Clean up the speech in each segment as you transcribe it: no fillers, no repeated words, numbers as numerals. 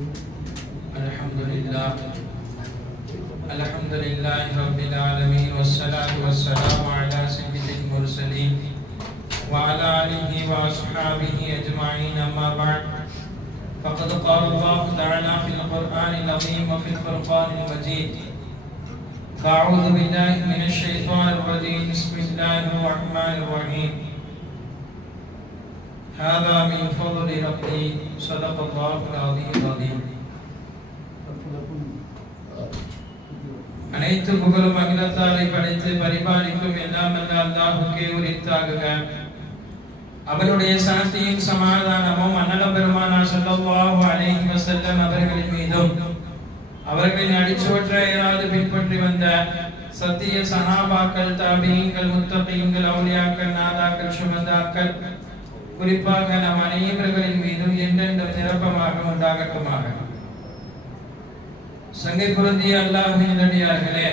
Alhamdulillahi Rabbil Alamin wassalatu wassalamu ala sayyidil mursalin wa ala alihi wa ashabihi ajma'in amma ba'd faqad qala Allah ta'ala fil Qur'anil azim wa fil Furqanil Majid a'udhu billahi minash shaitanir rajim bismillahir rahmanir rahim hadha min fadli rabbi sadaqallahu al-azim அனைத்து புகழும் அகிலத்தாரை படைத்து பரிபாலிக்கும் எல்லாம் வல்ல அல்லாஹ்வுக்கே உரித்தாகுக. அவருடைய சாந்தியும் சமாதானமும் அன்னலம் பெருமானார் ஸல்லல்லாஹு அலைஹி வஸல்லம் அவர்களின் மீதும் அவர்களின் அடிச்சுவற்றையாவது பின்பற்றி வந்த சத்திய சஹாபாக்கள், தாபீன்கள், முத்தகீன்கள், அவுலியாக்கள், நாதாக்கள், சுஹதாக்கள், குறிப்பாக நம் அனைவர்களின் மீதும் என்றென்றும் நிரப்பமாக உண்டாகட்டுமாக. சங்கை பொருந்திய அல்லாஹ்வின் நல்லடியார்களே,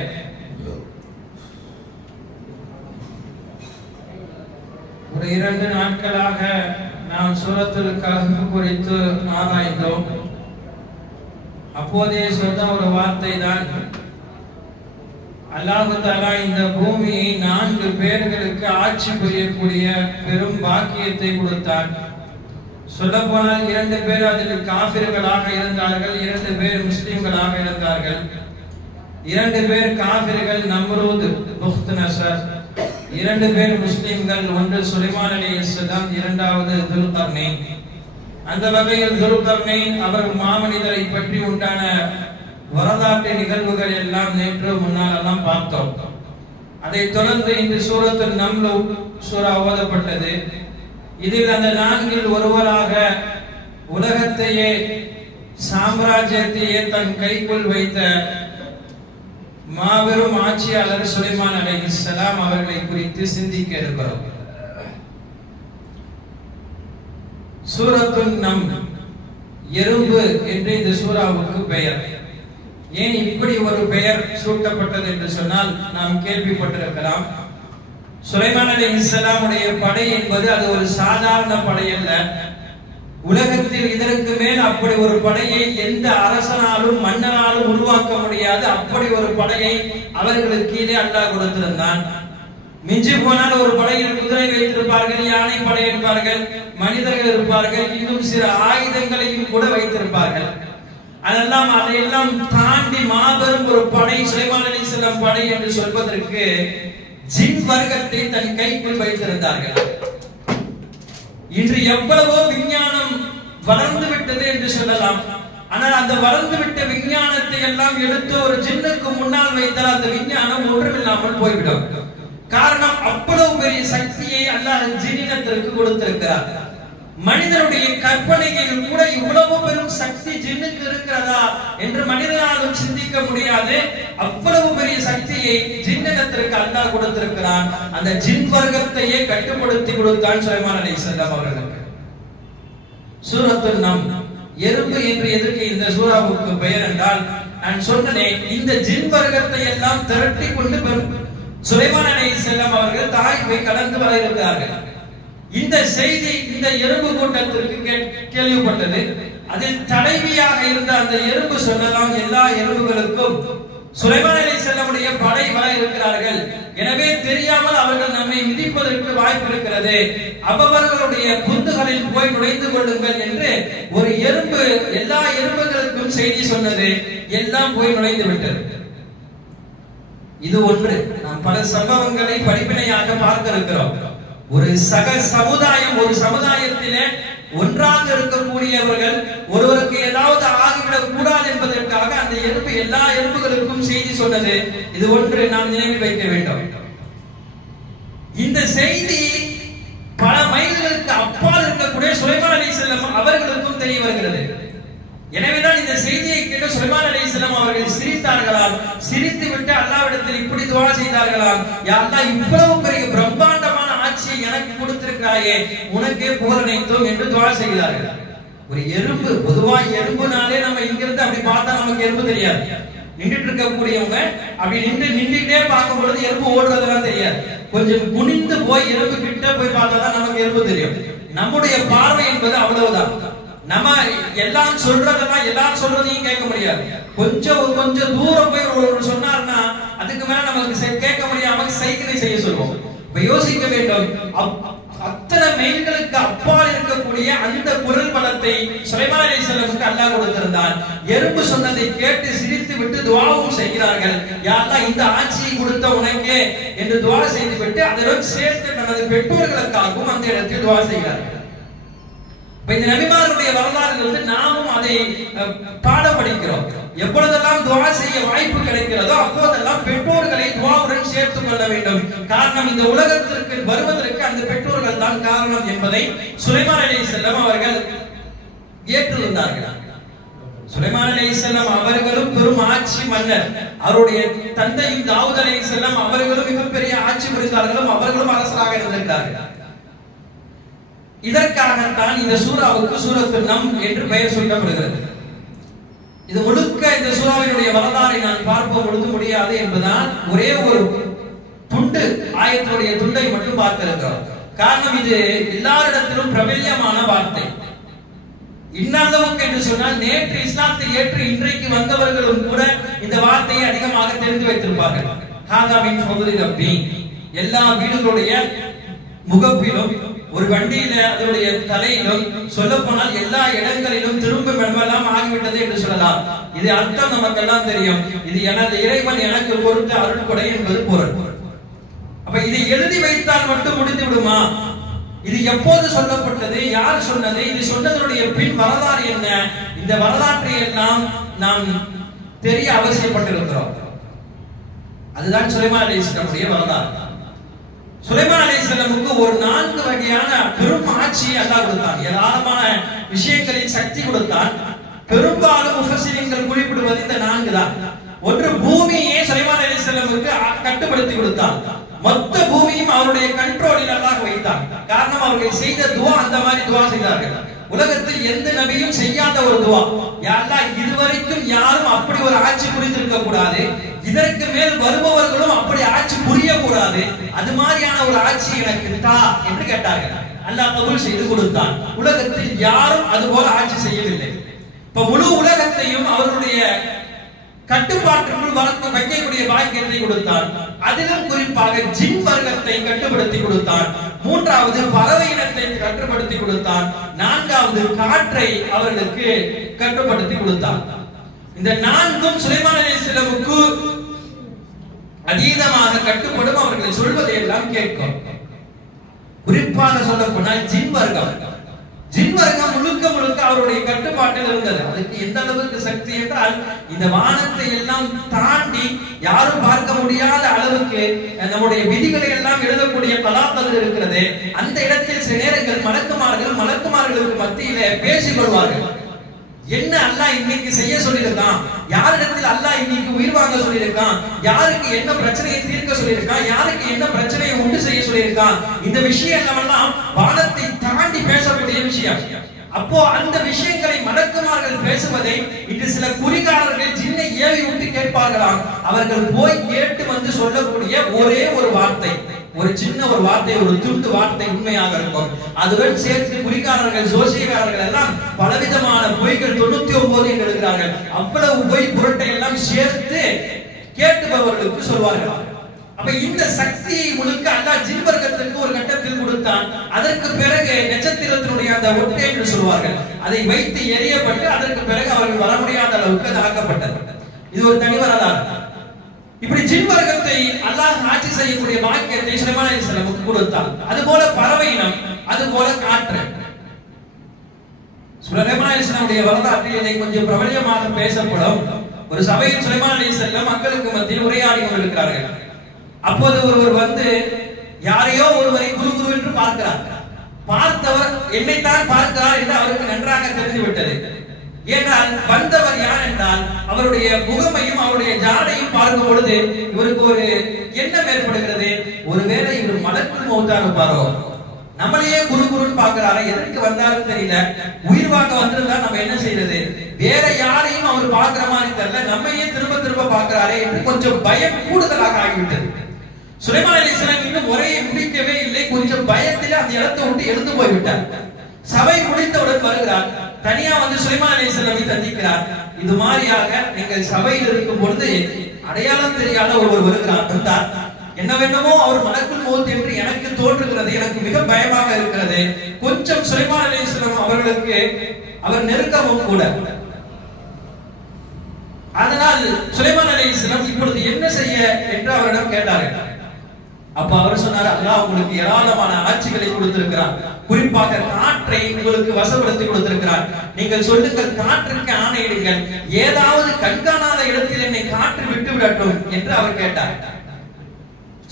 ஒரு 2 நாட்களாக நாம் சூரத்துல் கஹ்ஃப் குறித்து ஆராய்ந்தோம். அப்போதே சொன்ன ஒரு வார்த்தை தான், அல்லாஹ் தஆலா இந்த பூமியை 4 பேர்களுக்கு ஆட்சி புரியக்கூடிய பெரும் பாக்கியத்தை கொடுத்தார். சொல்லப்போனால் 2 பேர் அதில் காஃபிர்களாக இருந்தார்கள், 2 பேர் முஸ்லிம்களாக இருந்தார்கள். 2 பேர் காஃபிர்கள், நம்ரூத், புக்த்நஸர். 2 பேர் முஸ்லிம்கள், ஒன்று சுலைமான் அலைஹிஸ்ஸலாம், இரண்டாவது துல்கர்னைன். அந்த வகையில் துல்கர்னைன் அவர் மாமனிதரை பற்றி உண்டான வரலாற்று நிகழ்வுகள் எல்லாம் நேற்று முன்னாலெல்லாம் பார்த்தோம். அதைத் தொடர்ந்து இந்த சூரத்துல் நம்ல் சூரா ஓதப்பட்டது. இதில் அந்த 4 ஒருவராக உலகத்தையே சாம்ராஜ்யத்தையே தன் கைக்குள் வைத்த மாபெரும் ஆட்சியாளர் சுலைமான் அலைஹிஸ்ஸலாம் அவர்களை குறித்து சிந்திக்க இருக்கிறோம். சூரத்துன் நம்ல், எறும்பு என்று இந்த சூராவுக்கு பெயர். ஏன் இப்படி ஒரு பெயர் சூட்டப்பட்டது என்று சொன்னால் நாம் கேள்விப்பட்டிருக்கலாம். சுலைமான் அலைஹிஸ்ஸலாம் உடைய படை என்பது அது ஒரு சாதாரண படை அல்ல. உலகத்தில் இதற்கு மேல் அப்படி ஒரு படையை எந்த அரசனாலும் மன்னனாலும் உருவாக்க முடியாது. அப்படி ஒரு படையை அவர்களுக்கு கீழே அல்லாஹ் கொடுத்திருந்தான். மிஞ்சி போனால் ஒரு படையில் குதிரை வைத்திருப்பார்கள், யானை படை இருப்பார்கள், மனிதர்கள் இருப்பார்கள், இன்னும் சில ஆயுதங்களையும் கூட வைத்திருப்பார்கள். அதையெல்லாம் தாண்டி மாபெரும் ஒரு படை சுலைமான் அலைஹிஸ்ஸலாம் படை என்று சொல்வதற்கு ஜின் வர்க்கத்தை தன் கைக்குள் வைத்திருந்தார்கள். இன்று எவ்வளவோ விஞ்ஞானம் வளர்ந்து விட்டது என்று சொல்லலாம். ஆனால் அந்த வளர்ந்துவிட்ட விஞ்ஞானத்தை எல்லாம் எடுத்து ஒரு ஜின்னுக்கு முன்னால் வைத்தால் அந்த விஞ்ஞானம் ஒன்றுமில்லாமல் போய்விடும். காரணம், அவ்வளவு பெரிய சக்தியை அல்லாஹ் ஜின்னினத்திற்கு கொடுத்திருக்கிறார். மனிதனுடைய கற்பனையில் கூட இவ்வளவு பெரும் சக்தி ஜின்னுக்கு இருக்கிறதா என்று மனிதனாலும் சிந்திக்க முடியாது. அவ்வளவு பெரிய சக்தியை ஜின்னினத்திற்கு அல்லாஹ் கொடுத்திருக்கிறான். அந்த ஜின் வர்க்கத்தையே கட்டுப்படுத்தி கொடுத்தான் சுலைமான் அலைஹிஸ்ஸலாம் அவர்களுக்கு. சூரத்துன் நம்ல், எறும்பு என்று எதற்கு இந்த சூராவுக்கு பெயர் என்றால், நான் சொன்னேன், இந்த ஜின் வர்க்கத்தை எல்லாம் திரட்டி கொண்டு சுலைமான் அலைஹிஸ்ஸலாம் அவர்கள் தாயிஃபை கடந்து வர இருக்கிறார்கள். இந்த செய்தி இந்த எறும்பு கூட்டத்திற்கு கேள்விப்பட்டது. அதில் தலைவியாக இருந்த அந்த எறும்பு சொல்லலாம், எல்லா எறும்புகளுக்கும் சுலைமான் அலைஹிஸ்ஸலாம் உடைய படை வர இருக்கிறார்கள், எனவே தெரியாமல் அவர்கள் நம்மை மிதிப்பதற்கு வாய்ப்பு இருக்கிறது, அவர்களுடைய குந்துகளில் போய் நுழைந்து கொள்ளுங்கள் என்று ஒரு எறும்பு எல்லா எறும்புகளுக்கும் செய்தி சொன்னது. எல்லாம் போய் நுழைந்து விட்டது. இது ஒன்று. நாம் பல சம்பவங்களை படிப்பினையாக பார்க்க இருக்கிறோம். ஒரு சமுதாயம், ஒரு சமுதாயத்திலே ஒன்றாக இருக்கக்கூடியவர்கள் ஒருவருக்கு ஏதாவது ஆகிவிடக் கூடாது என்பதற்காக அந்த எறும்பு எல்லா எறும்புகளுக்கும் செய்தி சொன்னது. இது ஒன்று நாம் நினைவில் வைக்க வேண்டும். இந்த செய்தி பல மைல்களுக்கு அப்பால் இருக்கக்கூடிய சுலைமான் அலைஹிஸ்ஸலாம் அவர்களுக்கும் தெரிய வருகிறது. எனவேதான் இந்த செய்தியை கேட்டு சுலைமான் அலைஹிஸ்ஸலாம் அவர்கள் சிரித்தார்களாம். சிரித்து விட்டு அல்லாஹ்விடத்தில் இப்படி துஆ செய்தார்களாம், யா அல்லாஹ், இவ்வளவு பெரிய பிரம்மாண்டமான ஆட்சியை எனக்கு கொடுத்திருக்கிறாயே, உனக்கே புகழ் அனைத்தும் என்று துஆ செய்தார்கள். ஒரு எறும்பு, பொதுவா எறும்புனாலே நம்ம இங்கிருந்து அப்படி பார்த்தா நமக்கு எறும்பு தெரியாது. நின்றுட்டு இருக்கக்கூடியவங்க அப்படி நின்றுட்டே பார்க்கும் பொழுது எறும்பு ஓடுறதெல்லாம் தெரியாது. கொஞ்சம் குனிந்து போய் எறும்பு கிட்ட போய் பார்த்தா தான் நமக்கு எறும்பு தெரியும். நம்முடைய பார்வை என்பது அவ்வளவுதான். நம்ம எல்லாம் சொல்றதெல்லாம் எல்லாரும் சொல்றதையும் கேட்க முடியாது. கொஞ்சம் தூரம் போய் ஒருவர் சொன்னார்னா அதுக்கு மேல நமக்கு கேட்க முடியாம சைக்கிளை செய்ய சொல்லுவோம். இப்ப யோசிக்க வேண்டும், அத்தனை மைல்களுக்கு அப்பால் இருக்கக்கூடிய அந்த குரல் பலத்தை சுலைமான் அலைஹிஸ்ஸலாமுக்கு அல்லாஹ் கொடுத்திருந்தான். எறும்பு சொன்னதை கேட்டு சிரித்து விட்டு துஆவும் செய்கிறார்கள். யா அல்லாஹ் இந்த ஆட்சியை கொடுத்த உனக்கே என்று துஆ செய்து விட்டு அதனுடன் சேர்த்து தனது பெற்றோர்களுக்காகவும் அந்த இடத்தில் துஆ செய்கிறார்கள். இந்த நபிமார்களுடைய வரலாறுகளிலிருந்து நாமும் அதை பாடம் படிக்கிறோம். எப்பொழுதெல்லாம் துஆ செய்ய வாய்ப்பு கிடைக்கிறதோ அப்போதெல்லாம் பெற்றோர்களை துஆவுடன் சேர்த்துக் கொள்ள வேண்டும். காரணம், இந்த உலகத்திற்கு வருவதற்கு அந்த பெற்றோர்கள் தான் காரணம் என்பதை சுலைமான் அலைஹிஸ்ஸலாம் அவர்கள் ஏற்றிருந்தார்கள். சுலைமான் அலைஹிஸ்ஸலாம் அவர்களும் பெரும் ஆட்சி மன்னர். அவருடைய தந்தையும் தாவூத் அலைஹிஸ்ஸலாம் அவர்களும் மிகப்பெரிய ஆட்சி புரிந்தார்களும் அவர்களும் அரசராக இருந்திருக்கிறார்கள். இதற்காகத்தான் இந்த சூராவுக்கு சூரத்து நம் என்று பெயர் சொல்லப்படுகிறது. இது முழுக்க இந்த சூராவினுடைய வரலாறை நான் பார்க்க பொழுது முடியாது என்பதால் ஒரே ஒரு துண்டு ஆயத்தினுடைய துண்டை மட்டும் பார்த்திருக்கிறோம். காரணம், இது எல்லாரிடத்திலும் பிரபல்யமான வார்த்தை. இன்னளவுக்கு என்று சொன்னால் நேற்று இஸ்லாத்தை ஏற்று இன்றைக்கு வந்தவர்களும் கூட இந்த வார்த்தையை அதிகமாக தெரிந்து வைத்திருப்பார்கள். ஹாதாவின் ஃபதுலி ரப்பி, எல்லா வீடுகளுடைய முகப்பிலும் ஒரு வண்டியில அதனுடைய தலையிலும் சொல்ல போனால் எல்லா இடங்களிலும் திரும்பும் இடமெல்லாம் ஆகிவிட்டது என்று சொல்லலாம். இது அர்த்தம் நமக்கெல்லாம் தெரியும். இது எனது இறைவன் எனக்கு கொடுத்த அருள்கொடை என்பது பொருள். அப்ப இதை எழுதி வைத்தால் மட்டும் முடிந்து விடுமா? இது எப்போது சொல்லப்பட்டது, யார் சொன்னது, இது சொன்னதனுடைய பின் வரலாறு என்ன, இந்த வரலாற்றை எல்லாம் நாம் தெரிய அவசியப்பட்டிருக்கிறோம். அதுதான் சுலைமான் அலைஹிஸ்ஸலாமுடைய வரலாறு. சுலைமான் அலைஹிஸ்ஸலாமுக்கு ஒரு 4 வகையான பெரும் ஆட்சியை அல்லாஹ் கொடுத்தான். ஏராளமான விஷயங்களில் சக்தி கொடுத்தான். பெரும்பாலும் முஃபஸ்ஸிரீன்கள் குறிப்பிடுவது இந்த 4 தான். ஒன்று, பூமியை சுலைமான் அலைஹிஸ்ஸலாமுக்கு கட்டுப்படுத்தி கொடுத்தான். மொத்த பூமியும் அவருடைய கண்ட்ரோலில் அல்லாஹ் வைத்தான். காரணம், அவர்கள் செய்த துஆ அந்த மாதிரி துஆ செய்தார்கள். உலகத்தில் எந்த நபியும் செய்யாத ஒரு துஆ. யா அல்லாஹ், இதுவரைக்கும் யாரும் அப்படி ஒரு ஆட்சி புரிந்திருக்க கூடாது, இதற்கு மேல் வருபவர்களும் அப்படி ஆட்சி புரிய கூடாது, அது மாதிரியான ஒரு ஆட்சி எனக்கு தா என்று கேட்டார்கள். அல்லாஹ் கபூல் செய்து கொடுத்தான். உலகத்தில் யாரும் அது போல ஆட்சி செய்யவில்லை. இப்ப முழு உலகத்தையும் அவருடைய கட்டுப்பாட்டுக்குள் வளர்த்து வைக்கக்கூடிய பாக்கியத்தை கொடுத்தான். அதிலும் குறிப்பாக ஜின் வர்க்கத்தை கட்டுப்படுத்தி கொடுத்தான். 3வது பறவை இனத்தை கட்டுப்படுத்தி கொடுத்தான். 4வது காற்றை அவர்களுக்கு கட்டுப்படுத்தி கொடுத்தான். இந்த 4ம் சுலைமான் அலைஹிஸ்ஸலாமுக்கு அதீதமாக கட்டுப்படும். அவர்கள் சொல்வதை எல்லாம் கேட்கும். குறிப்பாக சொல்ல போனால் ஜின் வர்க்கம் முழுக்க அவருடைய கட்டுப்பாட்டில் இருந்தது. அதுக்கு எந்த அளவுக்கு சக்தி என்றால், இந்த வானத்தை எல்லாம் தாண்டி யாரும் பார்க்க முடியாத அளவுக்கு நம்முடைய விதிகளை எல்லாம் எழுதக்கூடிய கலாபங்கள் இருக்கிறது. அந்த இடத்தில் சில நேரங்கள் மலக்குமார்களுக்கு மத்தியிலே பேசிக் கொள்வார்கள். என்ன அல்லாஹ் இன்னைக்கு செய்ய சொல்லியிருக்கான், யாரிடத்தில் அல்லாஹ் இன்னைக்கு உயிர் வாங்க சொல்லியிருக்கான், யாருக்கு என்ன பிரச்சனையை தீர்க்க சொல்லியிருக்கான், யாருக்கு என்ன பிரச்சனையை உண்டு செய்ய சொல்லியிருக்கான், இந்த விஷயம் எல்லாம் வானத்தை தாண்டி பேசக்கூடிய விஷயம். அப்போ அந்த விஷயங்களை மலக்குமார்கள் பேசுவதை இன்று சில குறிகாரர்கள் ஜின்னை ஏவி விட்டு கேட்பார்களாம். அவர்கள் போய் கேட்டு வந்து சொல்லக்கூடிய ஒரே ஒரு வார்த்தை, ஒரு சின்ன ஒரு வார்த்தை, ஒரு துண்டு வார்த்தை உண்மையாக இருக்கும். அதுடன் சேர்த்து குறிகாரர்கள் ஜோசியக்காரர்கள் எல்லாம் பலவிதமான பொய்கள் 99 என்று எழுதுகிறார்கள். அவ்வளவு பொய் புரட்டை எல்லாம் சேர்த்து கேட்டுபவர்களுக்கு சொல்வார்கள். அப்ப இந்த சக்தியை முழுக்க அல்லாஹ் ஜின் வர்க்கத்திற்கு ஒரு கட்டத்தில் கொடுத்தான். அதற்கு பிறகு நட்சத்திரத்தினுடைய அந்த ஒட்டை என்று சொல்வார்கள், அதை வைத்து எரியப்பட்டு அதற்கு பிறகு அவர்கள் வர முடியாத அளவுக்கு அது ஆக்கப்பட்டது. இது ஒரு தனி வரலாறு. இப்படி ஜின் வர்க்கத்தை அல்லாஹ் ஆட்சி செய்யக்கூடிய பாக்கியத்தை சுலைமான் அலைஹிஸ்ஸலாமுக்கு கொடுத்தான். அதுபோல பறவை இனம், அதுபோல காற்று. சுலைமான் அலைஹிஸ்ஸலாமுடைய வரலாற்றில் இதை கொஞ்சம் பிரபல்யமாக பேசப்படும். ஒரு சபையில் சுலைமான் அலைஹிஸ்ஸலாம் மக்களுக்கு மத்தியில் உரையாடி கொண்டிருக்கிறார்கள். அப்போது ஒருவர் வந்து யாரையோ ஒருவரை குரு என்று பார்க்கிறார். பார்த்தவர் என்னைத்தான் பார்க்கிறார் என்று அவருக்கு நன்றாக தெரிந்து விட்டது. ஏனால் வந்தவர் யார் என்றால் அவருடைய முகமையும் அவருடைய ஜாடையும் பார்க்கும் பொழுது இவருக்கு ஒரு எண்ணம் ஏற்படுகிறது, ஒருவேளை இவர் மலக்குள் மௌத்தா இருப்பாரோ, நம்மளையே குருன்னு பார்க்கிறாரா, எதற்கு வந்தாலும் தெரியல, உயிர் வாங்க வந்திருந்தா நம்ம என்ன செய்யறது, வேற யாரையும் அவர் பார்க்கிற மாதிரி தெரியல, நம்மையே திரும்ப பார்க்கிறாரே என்று கொஞ்சம் பயம் கூடுதலாக ஆகிவிட்டது. சுலைமான் அலைஹிஸ்ஸலாம் இன்னும் உரையை முடிக்கவே இல்லை. கொஞ்சம் பயத்தில் அந்த இடத்தை விட்டு எழுந்து போய்விட்டார். சபை முடித்தவுடன் வருகிறார். தனியா வந்து சுலைமான் அலைஹிஸ்ஸலாமை சந்திக்கிறார். இது மாதிரியாக நீங்கள் சபையில் இருக்கும் பொழுது அடையாளம் தெரியாத ஒருவர் வருகிறார். வந்தார், என்னவென்னவோ அவர் மலக்குல் மௌத் என்று எனக்கு தோன்றுகிறது, எனக்கு மிக பயமாக இருக்கிறது. கொஞ்சம் சுலைமான் அலைஹிஸ்ஸலாம் அவர்களுக்கு அவர் நெருக்கவும் கூட. அதனால் சுலைமான் அலைஹிஸ்ஸலாம் இப்பொழுது என்ன செய்ய என்று அவரிடம் கேட்டார்கள். அப்ப அவர் சொன்னார், அல்லாஹ் உங்களுக்கு ஏராளமான ஆட்சிகளை கொடுத்திருக்கிறார், குறிப்பாக காற்றை உங்களுக்கு வசப்படுத்தி கொடுத்திருக்கிறார். நீங்கள் சொல்லுங்கள், காற்றுக்கு ஆணையிடுங்கள், ஏதாவது கண்காணாத இடத்தில் என்னை காற்று விட்டு விடட்டும் என்று அவர் கேட்டார்.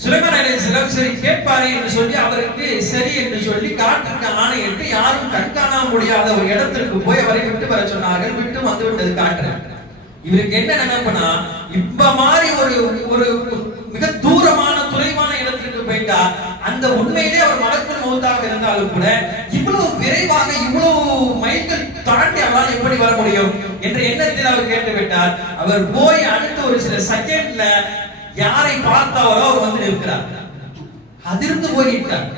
சுலைமான் அலைஹிஸ்ஸலாம் சரி கேட்பாரே என்று சொல்லி அவருக்கு சரி என்று சொல்லி காற்றுக்கு ஆணையிட்டு யாரும் கண்காண முடியாத ஒரு இடத்திற்கு போய் அவரை விட்டு வர சொன்னார்கள். விட்டு வந்து விட்டது காற்று. இவருக்கு என்ன நினைப்புனா, இப்ப மாதிரி ஒரு மிக தூரமான துறைமான இடத்திற்கு போயிட்டா அந்த உண்மையிலே அவர் மலக்குல் மௌத்தாக இருந்தாலும் கூட இவ்வளவு விரைவாக இவ்வளவு மைல்கள் தாண்டி அவரால் எப்படி வர முடியும் என்ற எண்ணத்தில் அவர் கேட்டுவிட்டார். அவர் போய் அடுத்த ஒரு சில செகண்ட்ல யாரை பார்த்தாரோ அவர் வந்து நிற்கிறார். அதிர்ந்து போயிட்டார்.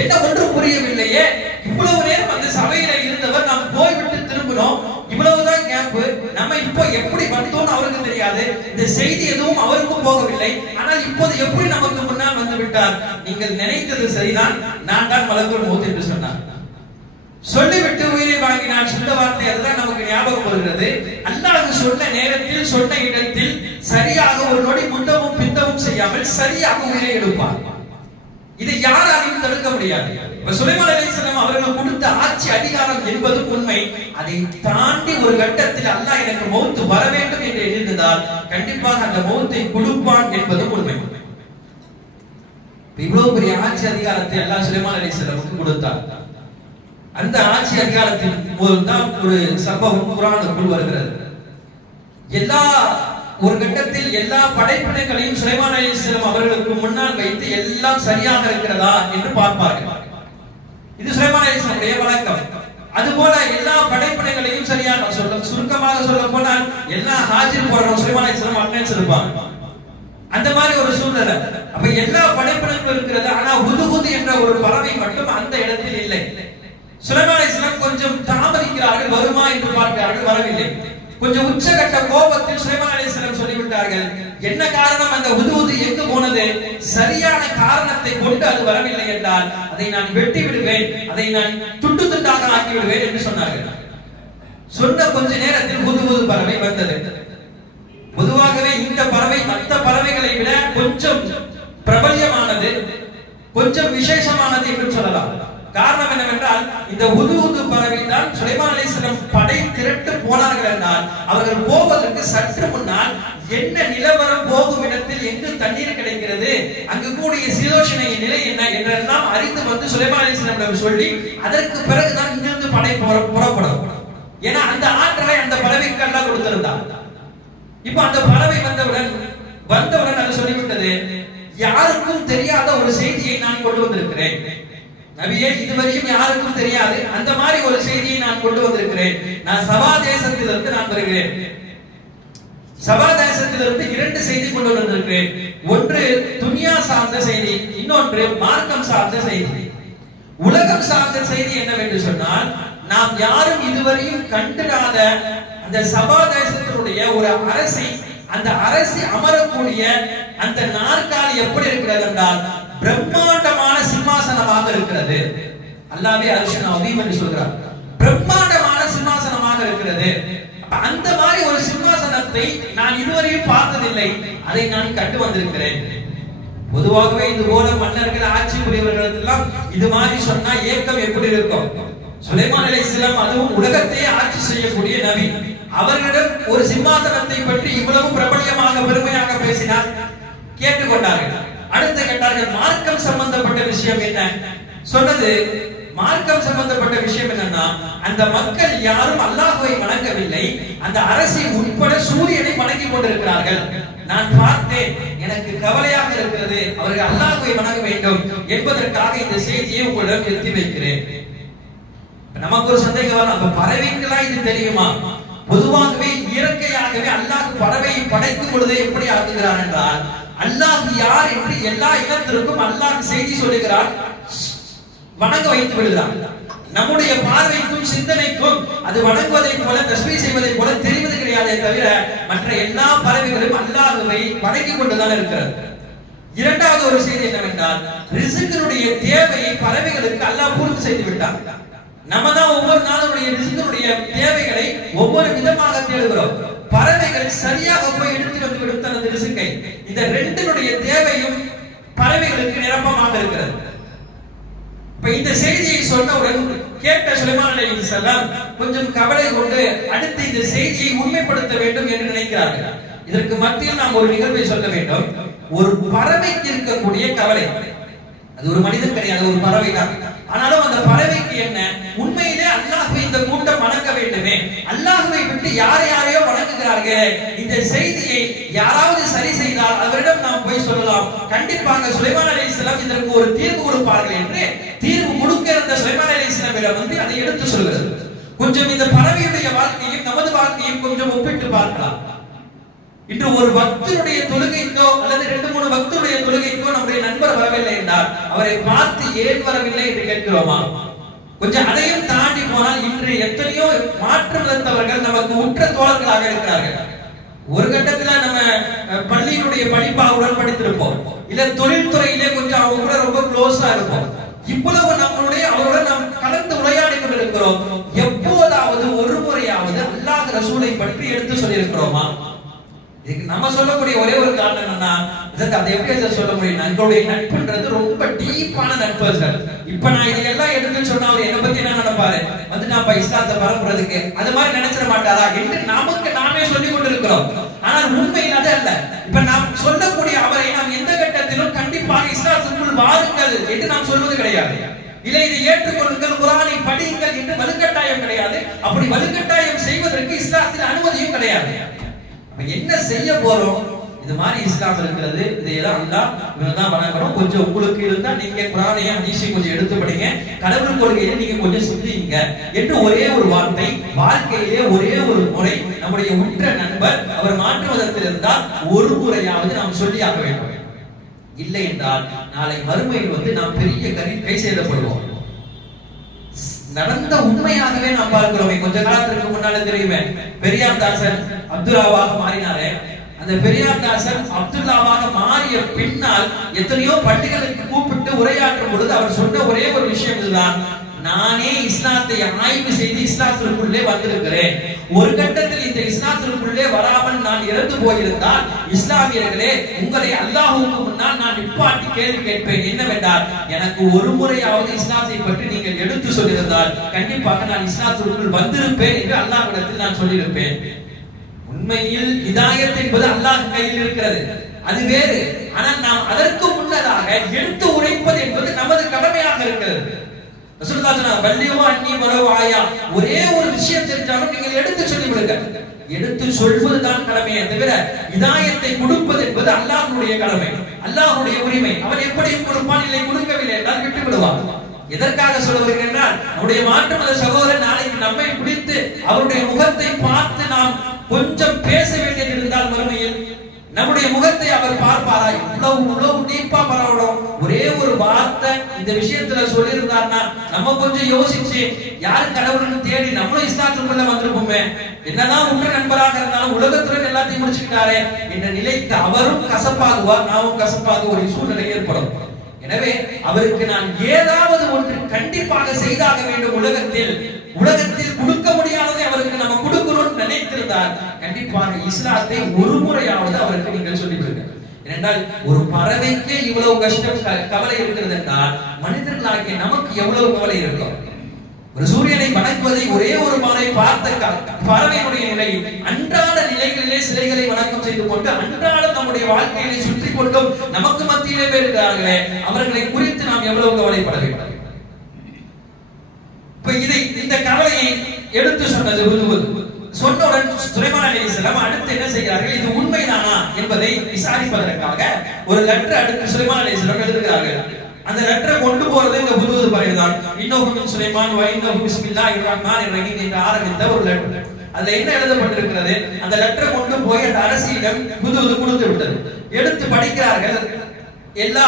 என்ன ஒன்று புரியவில்லையே, இவ்வளவு நேரம் அந்த சபையில இருந்தவர் நாம் போய்விட்டு திரும்பினோம், இவ்வளவுதான் கேப், நம்ம இப்போ எப்படி வந்தோம்னு அவருக்கு தெரியாது, இந்த செய்தி எதுவும் அவருக்கும் போகவில்லை, ஆனால் இப்போது எப்படி நமக்கு முன்னால் வந்து விட்டார். நீங்கள் நினைத்தது சரிதான், நான் தான் மலக்குல் மௌத் என்று சொன்னார். சொல்லிவிட்டு உயிரை வாங்கினான். சொன்ன வார்த்தை அதுதான் நமக்கு ஞாபகம் வருகிறது. அல்லாஹ் சொன்ன நேரத்தில் சொன்ன இடத்தில் சரியாக ஒரு நொடி முண்டமும் பிந்தமும் செய்யாமல் சரியாக உயிரை எடுப்பார். இதை யாராலையும் தடுக்க முடியாது. சுலைமான் அலைஹிஸ்ஸலாம் அவர்கள் கொடுத்த ஆட்சி அதிகாரம் என்பது உண்மை. அதை தாண்டி ஒரு கட்டத்தில் அல்லாஹ் எனக்கு மௌத் வர வேண்டும் என்று எண்ணிருந்தால் கண்டிப்பாக அந்த மௌத்தை கொடுப்பான் என்பது உண்மை. இவ்வளவு பெரிய ஆட்சி அதிகாரத்தை அல்லாஹ் சுலைமான் அலைஹிஸ்ஸலாமுக்கு கொடுத்தார். அந்த ஆட்சி அதிகாரத்தின் போதுதான் ஒரு சம்பவம் குர்ஆனுக்குள் வருகிறது. ஒரு கட்டத்தில் எல்லா படைப்பினங்களையும் சுலைமான் அலைஹிஸ்ஸலாம் அவர்களுக்கு முன்னால் வைத்து எல்லாம் சரியாக இருக்கிறதா என்று பார்ப்பார்கள். இது சுலைமான் அலைஹிஸ்ஸலாமுடைய வழக்கம். அதுபோல எல்லா படைப்பினங்களையும் சரியாக சுருக்கமாக சொல்ல போனால் எல்லா ஹாஜிர் போடுற சுலைமான் அலைஹிஸ்ஸலாம் அட்னன்ஸ் இருப்பாங்க. அந்த மாதிரி ஒரு சூழ்நிலை. அப்ப எல்லா படைப்பினங்களும் இருக்கிறது, ஆனா ஹுதுஹுது என்ற ஒரு பறவை மட்டும் அந்த இடத்தில் இல்லை. சுலைமான் அலைஹிஸ்ஸலாம் கொஞ்சம் தாமதிக்கிறார்கள், வருமா என்று பார்க்கிறார்கள், வரவில்லை. கொஞ்சம் உச்சகட்ட கோபத்தில் சுலைமான் அலைஹிஸ்ஸலாம் சொல்லிவிட்டார்கள், என்ன காரணம், அந்த ஹுதுஹுது எங்கு போனது, சரியான காரணத்தை கொண்டு அது வரவில்லை என்றால் அதை நான் வெட்டி விடுவேன், அதை நான் துண்டு துண்டாக ஆக்கி விடுவேன் என்று சொன்னார்கள். சொன்ன கொஞ்ச நேரத்தில் ஹுதுஹுது பறவை வந்தது. பொதுவாகவே இந்த பறவை மற்ற பறவைகளை விட கொஞ்சம் பிரபல்யமானது, கொஞ்சம் விசேஷமானது என்று சொல்லலாம். காரணம் என்னவென்றால் இந்த ஹுதுஹுது பறவை தான் சுலைமான் அலைஹிஸ்ஸலாம் படை திரட்டு போனார்கள் என்றால் அவர்கள் போவதற்கு சற்று முன்னால் என்ன நிலவரம், போகும் இடத்தில் எங்கு தண்ணீர் கிடைக்கிறது, அங்கு கூடிய சீதோஷணையின் நிலை என்ன என்றெல்லாம் அறிந்து வந்து சுலைமான் அலைஹிஸ்ஸலாம் சொல்லி அதற்கு பிறகுதான் இங்கிருந்து படை புறப்படும். ஏன்னா அந்த ஆற்றலை அந்த பறவைக்கு அல்லாஹ் கொடுத்திருந்தார். இப்ப அந்த பறவை வந்தவுடன் அது சொல்லிவிட்டது, யாருக்கும் தெரியாத ஒரு செய்தியை நான் கொண்டு வந்திருக்கிறேன் நபியே, இதுவரையும் யாருக்கும் தெரியாது அந்த மாதிரி ஒரு செய்தியை நான் கொண்டு வந்திருக்கிறேன். நான் சபா தேசத்திலிருந்து நான் வருகிறேன். சபா தேசத்திலிருந்து 2 செய்தி கொண்டு வந்திருக்கிறேன். ஒன்று துன்யா சார்ந்த செய்தி, இன்னொன்று மார்க்கம் சார்ந்த செய்தி. உலகம் சார்ந்த செய்தி என்னவென்று சொன்னால், நாம் யாரும் இதுவரையும் கண்டிராத அந்த சபா தேசத்தினுடைய ஒரு அரசி, அந்த அரசி அமரக்கூடிய அந்த நாற்காலி எப்படி இருக்கிறது என்றால் பிரம்மாண்டமான சிம்மாசனமாக இருக்கிறது. அல்லாஹ்வே அர்ஷ் அஸீம் என்று சொல்றார். பிரம்மாண்டமான சிம்மாசனமாக இருக்கிறது. அந்த மாதிரி ஒரு சிம்மாசனத்தை நான் இதுவரையும் பார்த்ததில்லை, அதை நான் கண்டு வந்திருக்கிறேன். பொதுவாகவே இது போல மன்னர்கள், ஆட்சி புரியவர்களுக்கெல்லாம் இது மாதிரி சொன்னா ஏக்கம் எப்படி இருக்கும்? சுலைமான் அலைஹிஸ்ஸலாம் அதுவும் உலகத்தையே ஆட்சி செய்யக்கூடிய நபி, அவர்களிடம் ஒரு சிம்மாசனத்தை பற்றி இவ்வளவு பிரபலியமாக பெருமையாக பேசினார். கேட்டுக்கொண்டார்கள். அடுத்து கேட்டார்கள், மார்க்கம் சம்பந்தப்பட்ட விஷயம் என்ன? சொன்னது மார்க்கம் சம்பந்தப்பட்ட விஷயம் என்னன்னா, அந்த மக்கள் யாரும் அல்லாஹ்வை வணங்கவில்லை, அந்த அரசி உட்பட சூரியனை வணங்கிக் கொண்டிருக்கிறார்கள். நான் பார்த்தேன், எனக்கு கவலையாக இருக்கிறது, அவர்கள் அல்லாஹ்வை வணங்க வேண்டும் என்பதற்காக இந்த செய்தியை உங்களிடம் நிறுத்தி வைக்கிறேன். நமக்கு ஒரு சந்தேகம் வரும், அப்ப பறவைக்கெல்லாம் இது தெரியுமா? பொதுவாகவே இயற்கையாகவே அல்லாஹ் பறவையை படைக்கும் பொழுது எப்படி ஆக்குகிறான் என்றால், அல்லாஹ் யார் என்று எல்லா இனத்திற்கும் அல்லாஹ் செய்தி சொல்லுகிறான், வணங்க வைத்து விடுகிறான். நம்முடைய பார்வைக்கும் சிந்தனைக்கும் அது வணங்குவதை போல தஸ்பீஹ் செய்வதை போல தெரிவது கிடையாதே தவிர மற்ற எல்லா பறவைகளும் அல்லாஹ்வை வணங்கிக் கொண்டுதான் இருக்கிறது. இரண்டாவது ஒரு செய்தி என்னவென்றால் ரிஸ்கினுடைய தேவையை பறவைகளுக்கு அல்லாஹ் பூர்த்தி செய்து விட்டான். நம்ம தான் ஒவ்வொரு நாளுடைய ரிஸ்கினுடைய தேவைகளை ஒவ்வொரு விதமாக தேடுகிறோம். பறவைகள் சரியாக போய் எடுத்து வந்து விடும் தனது ரிஸ்கை. இந்த ரெண்டினுடைய தேவையும் பறவைகளுக்கு நிரப்பமாக இருக்கிறது. இப்ப இந்த செய்தியை சொன்னவுடன் கேட்ட சுலைமான் அலைஹிஸ்ஸலாம் கொஞ்சம் கவலை கொண்டு அடுத்து இந்த செய்தியை உண்மைப்படுத்த வேண்டும் என்று நினைக்கிறார்கள். இதற்கு மத்தியில் நாம் ஒரு நிகழ்வை சொல்ல வேண்டும். ஒரு பறவைக்கு இருக்கக்கூடிய கவலை, அது ஒரு மனிதன் கிடையாது, ஒரு பறவை தான். ஆனாலும் அந்த பறவைக்கு என்ன, உண்மையிலே அல்லாஹ்வை இந்த கூட்டம் வணங்க வேண்டுமே, அல்லாஹ்வை விட்டு யாரையோ வணங்குகிறார்கள், இந்த செய்தியை யாராவது சரி செய்தால் அவரிடம் நாம் போய் சொல்லலாம், கண்டிப்பாக சுலைமான் அலைஹிஸ்ஸலாம் இதற்கு ஒரு தீர்வு கொடுப்பார்கள் என்று தீர்வு கொடுக்க இருந்த சுலைமான் அலைஹிஸ்ஸலாமிடம் வந்து அதை எடுத்து சொல்கிறது. கொஞ்சம் இந்த பறவையுடைய வாழ்க்கையும் நமது வாழ்க்கையும் கொஞ்சம் ஒப்பிட்டு பார்க்கலாம். இன்று ஒரு பக்தருடைய தொழுகைக்கோ அல்லது 2-3 பக்தருடைய தொழுகைக்கோ நம்முடைய நண்பர் வரவில்லை என்றால் அவரை பார்த்து ஏன் வரவில்லை என்று கேட்கிறோமா? கொஞ்சம் அதையும் தாண்டி போனால் இன்று எத்தனையோ மாற்று மதத்தவர்கள் நமக்கு உற்ற தோழர்களாக இருக்கிறார்கள். ஒரு கட்டத்துல நம்ம பள்ளியினுடைய படிப்பாவுடன் படித்திருப்போம், இல்ல தொழில்துறையிலே கொஞ்சம் அவங்க கூட ரொம்ப க்ளோஸா இருப்போம். இவ்வளவு நம்மளுடைய அவருடன் நாம் கலந்து உரையாடி கொண்டிருக்கிறோம். எப்போதாவது ஒரு முறையாவது அல்லாஹ் ரசூலை பற்றி எடுத்து சொல்லி இருக்கிறோமா? நம்ம சொல்லக்கூடிய ஒரே ஒரு காரணம் என்னன்னா, அதை எப்படி சொல்ல முடியும், நம்மளுடைய நட்புன்றது ரொம்ப டீப்பான நட்பு சார். இப்ப நான் இதெல்லாம் எடுத்து சொன்னா அவர் என்ன பத்தி என்ன நினைப்பாரு, வந்து நான் இஸ்லாத்தை பரப்புறதுக்கு அது மாதிரி நினைச்சிட மாட்டாரா என்று நமக்கு நாமே சொல்லிக் கொண்டிருக்கிறோம். ஆனால் உண்மையில் அது அல்ல. இப்ப நாம் சொல்லக்கூடிய அவரை நாம் எந்த கட்டத்திலும் கண்டிப்பாக இஸ்லாத்துக்குள் வாருங்கள் என்று நாம் சொல்வது கிடையாது. இல்லை இதை ஏற்றுக்கொள்ளுங்கள், குர்ஆனை படியுங்கள் என்று வலுக்கட்டாயம் கிடையாது. அப்படி வலுக்கட்டாயம் செய்வதற்கு இஸ்லாத்தில் அனுமதியும் கிடையாது. என்ன செய்ய போறோம், இது மாதிரி இஸ்லாம் இருக்கிறது, இதையெல்லாம் அல்லாஹ் இவனதான் வணங்கணும், கொஞ்சம் உங்களுக்கு இருந்தா நீங்க குர்ஆனையும் ஹதீஸையும் கொஞ்சம் எடுத்து படிங்க, கடவுள் கொள்கையை நீங்க கொஞ்சம் சிந்திங்க என்று ஒரே ஒரு வார்த்தை, வாழ்க்கையிலே ஒரே ஒரு முறை நம்முடைய உற்ற நண்பர் அவர் மாற்று மதத்தில் இருந்தால் ஒரு முறையாவது நாம் சொல்லி ஆக வேண்டும். இல்லை என்றால் நாளை மறுமையில் வந்து நாம் பெரிய கை செய்யப்படுவோம். நடந்த உண்மையாகவே நாம் பார்க்கிறோமே. கொஞ்ச காலத்திற்கு முன்னால தெரியுமே, பெரியார் தாசன் அப்துல்லாவாக மாறினாரே, அந்த பெரியார் தாசன் அப்துல்லாவாக மாறிய பின்னால் எத்தனையோ பள்ளிகளுக்கு கூப்பிட்டு உரையாற்றும் பொழுது அவர் சொன்ன ஒரே ஒரு விஷயம் இதுதான், நானே இஸ்லாத்தை ஆய்வு செய்து இஸ்லாத்திற்குள்ளே வந்திருக்கிறேன். ஒரு கட்டத்தில் இந்த இஸ்லாத்திற்குள்ளே வராமல் நான் இறந்து போயிருந்தால் இஸ்லாமியர்களே உங்களை அல்லாஹ்வுக்கு முன்னால் நான் நிப்பாட்டி கேள்வி கேட்பேன். என்னவென்றால், எனக்கு ஒரு முறையாவது இஸ்லாத்தை பற்றி நீங்கள் எடுத்து சொல்லியிருந்தால் கண்டிப்பாக நான் இஸ்லாத்திற்குள் வந்திருப்பேன் என்று அல்லாஹ்விடத்தில் நான் சொல்லியிருப்பேன். உண்மையில் ஹிதாயத் என்பது அல்லாஹ் கையில் இருக்கிறது, அது வேறு. ஆனால் நாம் அதற்கு முன்னதாக எடுத்து உரைப்பது என்பது நமது கடமையாக இருக்கிறது. ரசூலுல்லாஹ் சொன்னாங்க, பல்லியோ அன்னி வலவ் ஆயா, ஒரே ஒரு விஷயம் தெரிஞ்சாலும் நீங்கள் எடுத்து சொல்லி விடுங்க. எடுத்து சொல்வதுதான் கடமையே தவிர ஹிதாயத்தை கொடுப்பது என்பது அல்லாஹ்வுடைய கடமை, அல்லாஹ்வுடைய உரிமை. அவன் எப்படியும் கொடுப்பான், இல்லை கொடுக்கவில்லை என்றால் விட்டு விடுவான். எதற்காக சொல்ல வருகிறேன் என்றால், நம்முடைய மாற்று மத சகோதரன் நாளைக்கு நம்மை பிடித்து அவருடைய முகத்தை பார்த்து நாம் கொஞ்சம் பேச வேண்டியது இருந்தால் மறுமையில் நம்முடைய முகத்தை அவர் பார்ப்பாரா? இவ்வளவு டீப்பா பரவணும். ஒரே ஒரு வார்த்தை இந்த விஷயத்துல சொல்லி இருந்தார்னா நம்ம கொஞ்சம் யோசிச்சு யாரு கடவுள்னு தேடி நம்மளும் இஸ்லாத்துக்குள்ள வந்திருப்போமே. என்னதான் உற்ற நண்பராக இருந்தாலும் உலகத்துடன் எல்லாத்தையும் முடிச்சுக்கிட்டாரே என்ற நிலைக்கு அவரும் கசப்பாகுவார், நாமும் கசப்பாக ஒரு சூழ்நிலை ஏற்படும். எனவே அவருக்கு நான் ஏதாவது ஒன்று கண்டிப்பாக செய்தாக வேண்டும். உலகத்தில் கொடுக்க முடியாததை அவருக்கு நம்ம கொடுக்கணும்னு நினைத்திருந்தால் கண்டிப்பாக இஸ்லாத்தை ஒரு முறையாவது அவருக்கு நீங்கள் சொல்லிவிடுங்க. ஏனென்றால் ஒரு பறவைக்கே இவ்வளவு கஷ்டம் கவலை இருக்கிறது என்றால் மனிதர்களாகிய நமக்கு எவ்வளவு கவலை இருக்கும். ஒரு சூரியனை வணங்குவதை ஒரே ஒரு மாலை பார்த்த பறவையுடைய நிலை, அன்றாட நிலைகளிலே சிலைகளை வணக்கம் செய்து கொண்டு அன்றாட நம்முடைய வாழ்க்கையை சுற்றி கொண்டும் நமக்கு மத்தியிலே இருக்கிறார்களே, அவர்களை குறித்து நாம் எவ்வளவு கவலைப்பட வேண்டும். இப்ப இந்த கவலையை எடுத்து சொன்னது சொன்னவுடன் சுலைமான் அலைஹிஸ்ஸலாம் அடுத்து என்ன செய்கிறார்கள், இது உண்மைதானா என்பதை விசாரிப்பதற்காக ஒரு லெட்டர் அடுத்து சுலைமான் அலைஹிஸ்ஸலாம் எழுதுகிறார்கள். அந்த லெட்டரை கொண்டு போறது இந்த புதுவது பறைதான். இன்னொரு சுலைமான் வைன்னஹு பிஸ்மில்லாஹிர் ரஹ்மானிர் ரஹீம் என்று ஆரம்பித்த ஒரு லெட்டர். அதுல என்ன எழுதப்பட்டிருக்கிறது, அந்த லெட்டரை கொண்டு போய் அந்த அரசியிடம் புதுவது கொடுத்து விட்டது. எடுத்து படிக்கிறார்கள். எல்லா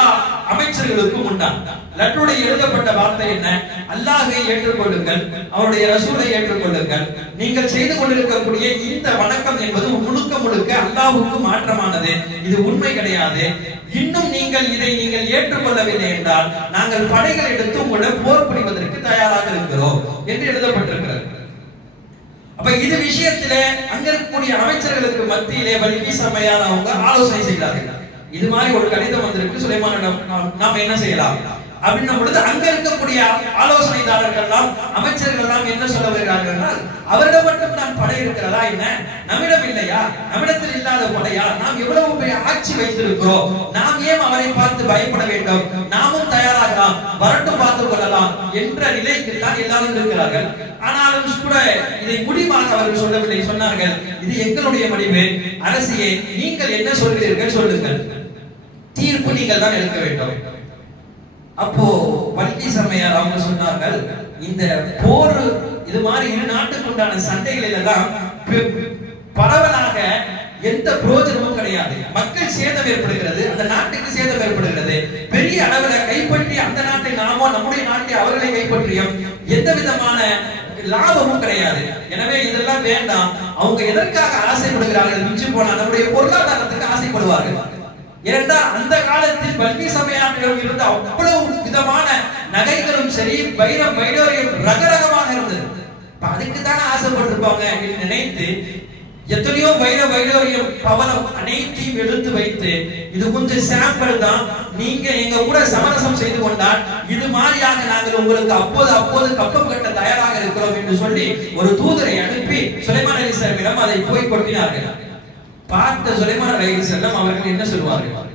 அமைச்சர்களுக்கும் உண்டான். லெட்டருடைய எழுதப்பட்ட வார்த்தை என்ன? அல்லாஹ்வை ஏற்றுக்கொள்ளுங்கள், அவருடைய ரசூலை ஏற்றுக்கொள்ளுங்கள். நீங்கள் செய்து கொண்டிருக்கக்கூடிய இந்த வணக்கம் என்பது முழுக்க முழுக்க அல்லாஹ்வுக்கு மாற்றமானது, இது உண்மை கிடையாது. இன்னும் நீங்கள் இதை ஏற்றுக்கொள்ளவில்லை என்றால் நாங்கள் படைகள் எடுத்து உங்களுடன் போர் புரிவதற்கு தயாராக இருக்கிறோம் என்று எழுதப்பட்டிருக்கிறது. அப்ப இது விஷயத்திலே அங்க இருக்கக்கூடிய அமைச்சர்களுக்கு மத்தியிலே பல்கீஸ் அம்மையார் அவங்க ஆலோசனை செய்கிறார்கள். இது மாதிரி ஒரு கடிதம் வந்திருக்கு, சுலைமானிடம் நாம் என்ன செய்யலாம் அப்படின்னும் பொழுது அங்க இருக்கக்கூடிய ஆலோசனைதாரர்கள் எல்லாம் அமைச்சர்கள் எல்லாம் என்ன சொல்ல வருகிறார்கள் என்றால், அவரிடம் மட்டும் நான் படை இருக்கிறதா என்ன, நம்மிடம் இல்லையா, நம்மிடத்தில் இல்லாத படையா, நாம் எவ்வளவு பெரிய ஆட்சி வைத்திருக்கிறோம், நாம் ஏன் அவரை பார்த்து பயப்பட வேண்டும், நாமும் தயாராகலாம், வரட்டும் பார்த்துக் கொள்ளலாம் என்ற நிலைக்கு தான் எல்லாரும் இருக்கிறார்கள். ஆனாலும் கூட இதை முடிவாக அவர்கள் சொல்லவில்லை. சொன்னார்கள், இது எங்களுடைய முடிவு, அரசியே நீங்கள் என்ன சொல்கிறீர்கள் சொல்லுங்கள், தீர்ப்பு நீங்கள் தான் எடுக்க வேண்டும். அப்போ பல்கீஸ் அம்மையார் அவங்க சொன்னார்கள், இந்த போர் இது மாதிரி இரு நாட்டுக்கு உண்டான சண்டைகளில் எல்லாம் பரவலாக எந்த பிரயோஜனமும் கிடையாது. மக்கள் சேதம் ஏற்படுகிறது, அந்த நாட்டுக்கு சேதம் ஏற்படுகிறது. பெரிய அளவில் கைப்பற்றி அந்த நாட்டை நாமோ நம்முடைய நாட்டை அவர்களை கைப்பற்றியும் எந்த விதமான லாபமும் கிடையாது. எனவே இதெல்லாம் வேண்டாம். அவங்க எதற்காக ஆசைப்படுகிறார்கள்? மிஞ்சி போனா நம்முடைய பொருளாதாரத்துக்கு ஆசைப்படுவார்கள். ஏனென்றால் அந்த காலத்தில் பல்கீஸ் அம்மையாரிடம் இருந்த அவ்வளவு விதமான நகைகளும் சரி, வைரம் வைடூரியம் ரகரகமாக இருந்தது. அதுக்கு தானே ஆசைப்பட்டிருப்பாங்க என்று நினைத்து எத்தனையோ வைடூரியம் பவனம் அனைத்தையும் எடுத்து வைத்து, இது கொஞ்சம் சாம்பிள் தான், நீங்க எங்க கூட சமரசம் செய்து கொண்டால் இது மாதிரியாக நாங்கள் உங்களுக்கு அப்போது கப்பம் கட்ட தயாராக இருக்கிறோம் என்று சொல்லி ஒரு தூதரை அனுப்பி சுலைமான் அலைஹிஸ்ஸலாமிடம் அதை போய் கொட்டினார்கள். பார்த்த சுலைமான் அலைஹிஸ்ஸலாம் அவர்கள் என்ன சொல்வார்கள்?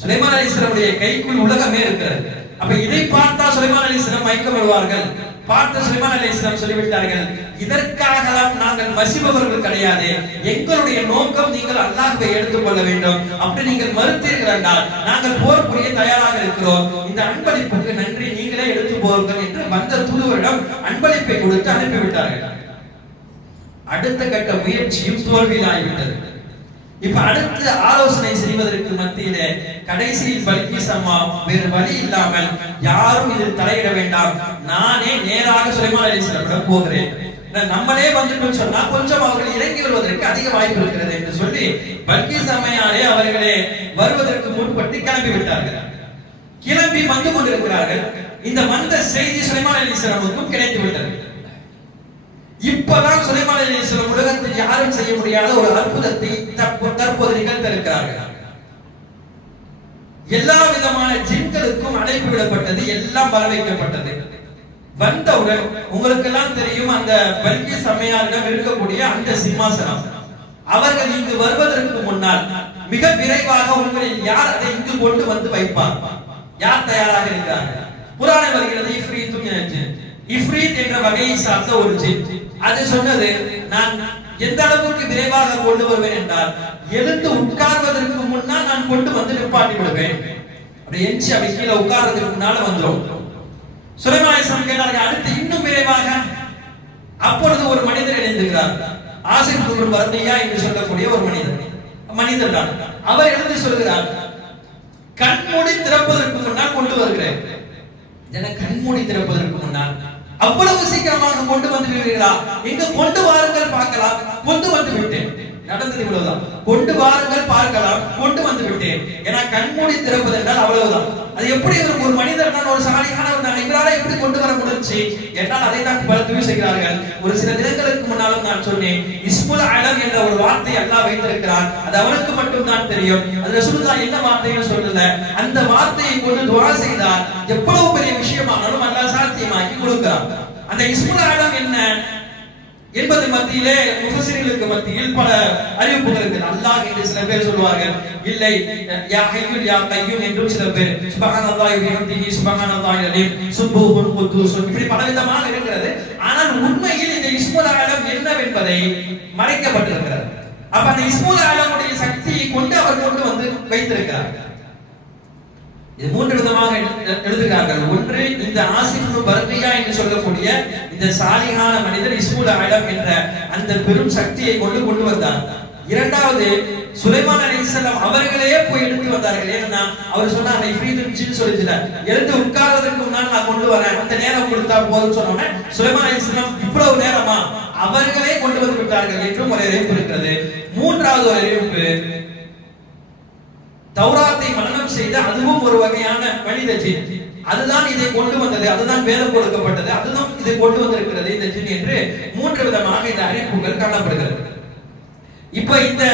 சுலைமான் அலைஹிஸ்ஸலாமுடைய கைக்குள் உலகமே இருக்கிறது. அப்ப இதை பார்த்தா சுலைமான் அலைஹிஸ்ஸலாம் மயக்கம் வருவார்கள். பார்த்த சுலைமான் அலைஹிஸ்ஸலாம் சொல்லிவிட்டார்கள், இதற்காக நாங்கள் மசிபவர்கள் கிடையாது, எங்களுடைய நோக்கம் நீங்கள் அல்லாஹ்வை எடுத்துக்கொள்ள வேண்டும். அப்படி நீங்கள் மறுத்தீர்கள் என்றால் நாங்கள் போர் புரிய தயாராக இருக்கிறோம், இந்த அன்பளிப்புக்கு நன்றி, நீங்களே எடுத்து போர்கள் என்று வந்த தூதுவரிடம் அன்பளிப்பை கொடுத்து அனுப்பிவிட்டார்கள். அடுத்த கட்ட முயற்சியும் தோல்வியில் ஆகிவிட்டது. இப்ப அடுத்து ஆலோசனை செய்வதற்கு மத்தியிலே கடைசியில் பல்கீஸ் அம்மா வேறு வழி இல்லாமல், யாரும் இதில் தலையிட வேண்டாம், நானே நேராக சுலைமான் அலைஹிஸ்ஸலாமிடம் போகிறேன், நம்மளே வந்துட்டோம் சொன்னா கொஞ்சம் அவர்கள் இறங்கி வருவதற்கு அதிக வாய்ப்பு இருக்கிறது என்று சொல்லி பல்கீஸ் அம்மையாரே அவர்களே வருவதற்கு முற்பட்டு கிளம்பி விட்டார்கள். கிளம்பி வந்து கொண்டிருக்கிறார்கள். இந்த வந்த செய்தி சுலைமான் அலைஹிஸ்ஸலாமுக்கும் கிடைத்து விட்டது. இப்பதான் சுலைமான் அலைஹிஸ்ஸலாம் உலகத்தில் யாரும் செய்ய முடியாத ஒரு அற்புதத்தை தற்போது நிகழ்த்த இருக்கிறார்கள். எல்லா விதமான ஜின்களுக்கும் அழைப்பு விடப்பட்டது, எல்லாம் வர வைக்கப்பட்டது. வந்தவுடன் உங்களுக்கு எல்லாம் தெரியும், அந்த பல்கீஸ் அம்மையாரிடம் இருக்கக்கூடிய அந்த சிம்மாசனம், அவர்கள் இங்கு வருவதற்கு முன்னால் மிக விரைவாக உங்களில் யார் அதை இங்கு கொண்டு வந்து வைப்பார், யார் தயாராக இருக்கிறார்கள்? குர்ஆனில் வருகிறது, இஃப்ரீத் என்ற வகையை சார்ந்த ஒரு ஜின். அது சொன்னது, நான் எந்த அளவுக்கு விரைவாக கொண்டு வருவேன் என்றால், எழுந்து உட்கார்வதற்கு முன்னால் நான் கொண்டு வந்து நிப்பாட்டி விடுவேன். அப்படி எஞ்சி அவை கீழே உட்கார்றதுக்கு முன்னால வந்துடும். சுலைமான் அலைஹிஸ்ஸலாம் கேட்டார்கள், அடுத்து இன்னும் விரைவாக. அப்பொழுது ஒரு மனிதர் எழுந்துகிறார், ஆசிப் இப்னு பர்தியா என்று சொல்லக்கூடிய ஒரு மனிதர் தான். அவர் எழுந்து சொல்கிறார், கண்மூடி திறப்பதற்கு முன்னால் கொண்டு வருகிறேன். என கண்மூடி திறப்பதற்கு முன்னால் அவ்வளவு சீக்கிரமாக கொண்டு வந்து விடுவீர்களா? எங்க கொண்டு வாருங்கள் பார்க்கலாம், கொண்டு வந்து விட்டேன். நடந்தது இவ்வளவுதான். கொண்டு வாருங்கள் பார்க்கலாம், கொண்டு வந்து விட்டேன். ஏன்னா கண்மூடி திறப்பது என்றால் அவ்வளவுதான். அது எப்படி ஒரு மனிதர் தான், ஒரு சாலிஹானவர் இவரால எப்படி கொண்டு வர முடிஞ்சு என்றால் அதை தான் பல துணி செய்கிறார்கள். ஒரு சில தினங்களுக்கு முன்னாலும் நான் சொன்னேன், இஸ்முல் அலம் என்ற ஒரு வார்த்தை அல்லாஹ் வைத்திருக்கிறான், அது அவனுக்கு மட்டும் தான் தெரியும். அது ரசூலுல்லாஹ் என்ன வார்த்தைன்னு சொல்லல, அந்த வார்த்தையை கொண்டு துஆ செய்தால் எவ்வளவு பெரிய விஷயமானாலும் அல்லாஹ் சாத்தியமாக்கி கொடுக்கிறான். அந்த இஸ்முல் அலம் என்ன என்பது மத்தியிலே முஃபஸிர்களுக்கு மத்தியில் பல அறிவிப்புகள் இருக்குது. அல்லாஹ் என்று சில பேர் சொல்வார்கள், இல்லை யா ஹய்யுல் யா கய்யூம் என்று சில பேர், சுப்ஹானல்லாஹி வ பிஹம்திஹி சுப்ஹானல்லாஹில் அலீம் சுப்ஹூன் குத்தூஸ், இப்படி பலவிதமாக இருக்கிறது. ஆனால் உண்மையில் இந்த இஸ்முல் ஆலம் என்னவென்பதை மறைக்கப்பட்டிருக்கிறது. அப்ப அந்த இஸ்முல் ஆலமுடைய சக்தியை கொண்டு அவர் கொண்டு வந்து வைத்திருக்கிறார். இது மூன்று விதமாக எழுதுகிறார்கள். ஒன்று, இந்த ஆசிப் இப்னு பர்தியா என்று சொல்லக்கூடிய இந்த சாலிஹான மனிதர் இஸ்முல் ஆலம் என்ற அந்த பெரும் சக்தியை கொண்டு வந்தார். இரண்டாவது சுலைமான் அலைஹிஸ்ஸலாம் அவர்களே போய் எடுத்து வந்தார்கள். ஏன்னா அவர் சொன்னார் இஃப்ரீத்துன்னு சொல்லிட்டார், எழுந்து உட்கார்வதற்கு முன்னால் நான் கொண்டு வரேன், அந்த நேரம் கொடுத்தா போதும் சொன்னோன்னே சுலைமான் அலைஹிஸ்ஸலாம் இவ்வளவு நேரமா அவர்களே கொண்டு வந்து விட்டார்கள் என்றும் ஒரு அறிவிப்பு இருக்கிறது. மூன்றாவது ஒரு அறிவிப்பு, தௌராத்தை மனனம் செய்த அதுவும் ஒரு வகையான மனித ஜின், அதுதான் இதை கொண்டு வந்தது, அதுதான் வேதம் கொடுக்கப்பட்டது, அதுதான் இதை கொண்டு வந்திருக்கிறது இந்த ஜின் என்று மூன்று விதமாக இந்த அறிவிப்புகள் காணப்படுகிறது. இப்ப இந்த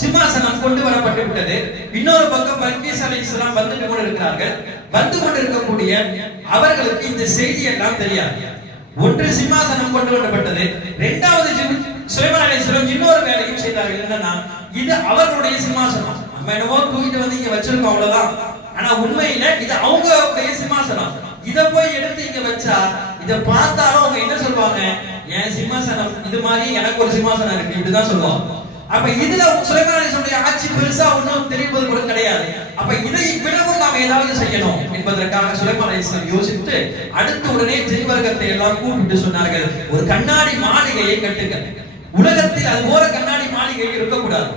சிம்மாசனம் கொண்டு வரப்பட்டு விட்டது. இன்னொரு பக்கம் பல்கீஸ் அலைஹிஸ்ஸலாம் வந்து கொண்டிருக்கிறார்கள். வந்து கொண்டிருக்கக்கூடிய அவர்களுக்கு இந்த செய்தி எல்லாம் தெரியாது. ஒன்று சிம்மாசனம் கொண்டு வரப்பட்டது, இரண்டாவது சுலைமான் அலைஹிஸ்ஸலாம் இன்னொரு வேலையும் செய்தார்கள். என்னன்னா இது அவர்களுடைய சிம்மாசனம், நம்ம என்னவோ தூக்கிட்டு வந்து இங்க வச்சிருக்கோம் அவ்வளவுதான். ஆனா உண்மையில இது அவங்களுடைய சிம்மாசனம். இத போய் எடுத்து இங்க வச்சா இத பார்த்தாலும் அவங்க என்ன சொல்லுவாங்க, என் சிம்மாசனம் இது மாதிரி எனக்கு ஒரு சிம்மாசனம் இருக்கு இப்படிதான் சொல்லுவாங்க. அப்ப இதுல சுலைமான் அலைஹிஸ்ஸலாமுடைய ஆட்சி பெருசா ஒன்றும் தெரிவது கூட கிடையாது. அப்ப இதை விடவும் நாம் ஏதாவது செய்யணும் என்பதற்காக சுலைமான் அலைஹிஸ்ஸலாம் யோசித்து அடுத்த உடனே ஜின் வர்க்கத்தை எல்லாம் கூப்பிட்டு சொன்னார்கள், ஒரு கண்ணாடி மாளிகையை கட்டுங்க. உலகத்தில் அது போல கண்ணாடி மாளிகை இருக்கக்கூடாது.